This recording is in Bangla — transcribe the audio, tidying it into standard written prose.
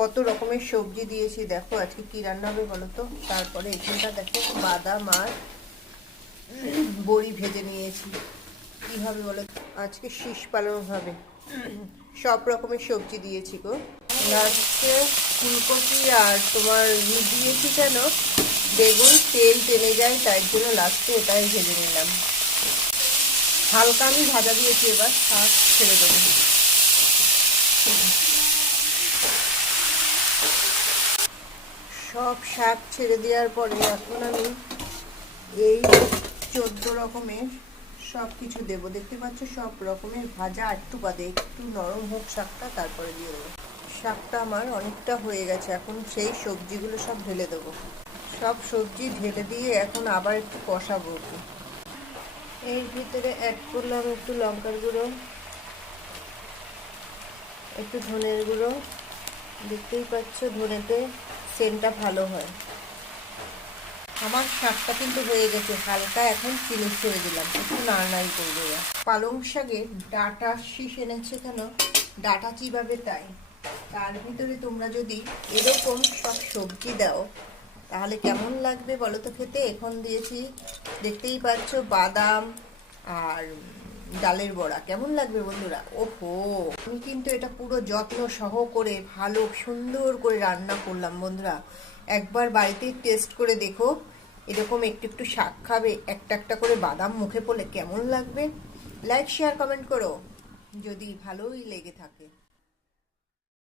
কত রকমের সবজি দিয়েছি দেখো। আজকে কি রান্না হবে বলো তো। তারপরে এখানটা দেখো বাদাম আর বড়ি ভেজে নিয়েছি। কি হবে বলো, আজকে শীষ পালন হবে। সব রকমের সবজি দিয়েছি গো। লাস্টে ফুলকপি আর তোমার দিয়েছি কেন, বেগুন তেল টেনে যায় তাই জন্য লাস্টে এটাই ভেজে নিলাম। হালকা আমি ভাজা দিয়েছি, এবার শাক ছেড়ে দেবো। সব শাক ছেড়ে দেওয়ার পরে এখন আমি এই 14 রকমের সব কিছু দেবো। দেখতে পাচ্ছ সব রকমের ভাজা, একটু বাদে একটু নরম হোক শাকটা, তারপরে দিয়ে দেবো। শাকটা আমার অনেকটা হয়ে গেছে, এখন সেই সবজিগুলো সব ঢেলে দেবো। সব সবজি ঢেলে দিয়ে এখন আবার একটু কষাবো। এর ভিতরে অ্যাড করলাম একটু লঙ্কার গুঁড়ো, একটু ধনের গুঁড়ো। দেখতেই পাচ্ছ ধনেতে সেন্টটা ভালো হয়। আমার শাকটা কিন্তু হয়ে গেছে, হালকা এখন চিনি ছেড়ে দিলাম, একটু নাড়ানাড়ি করবো। পালং শাকের ডাটা শীষ এনেছে কেন, ডাটা চিবাবে তাই। তার ভিতরে তোমরা যদি এরকম সব সবজি দাও তাহলে কেমন লাগবে বলো তো খেতে। এখন দিয়েছি দেখতেই পাচ্ছ বাদাম আর ডালের বড়া, কেমন লাগবে বন্ধুরা। ওহো, আমি কিন্তু এটা পুরো যত্ন সহ করে ভালো সুন্দর করে রান্না করলাম বন্ধুরা। একবার বাড়িতে টেস্ট করে দেখো, এরকম একটু একটু শাক খাবে, একটা একটা করে বাদাম মুখে পড়লে কেমন লাগবে। লাইক শেয়ার কমেন্ট করো যদি ভালোই লেগে থাকে।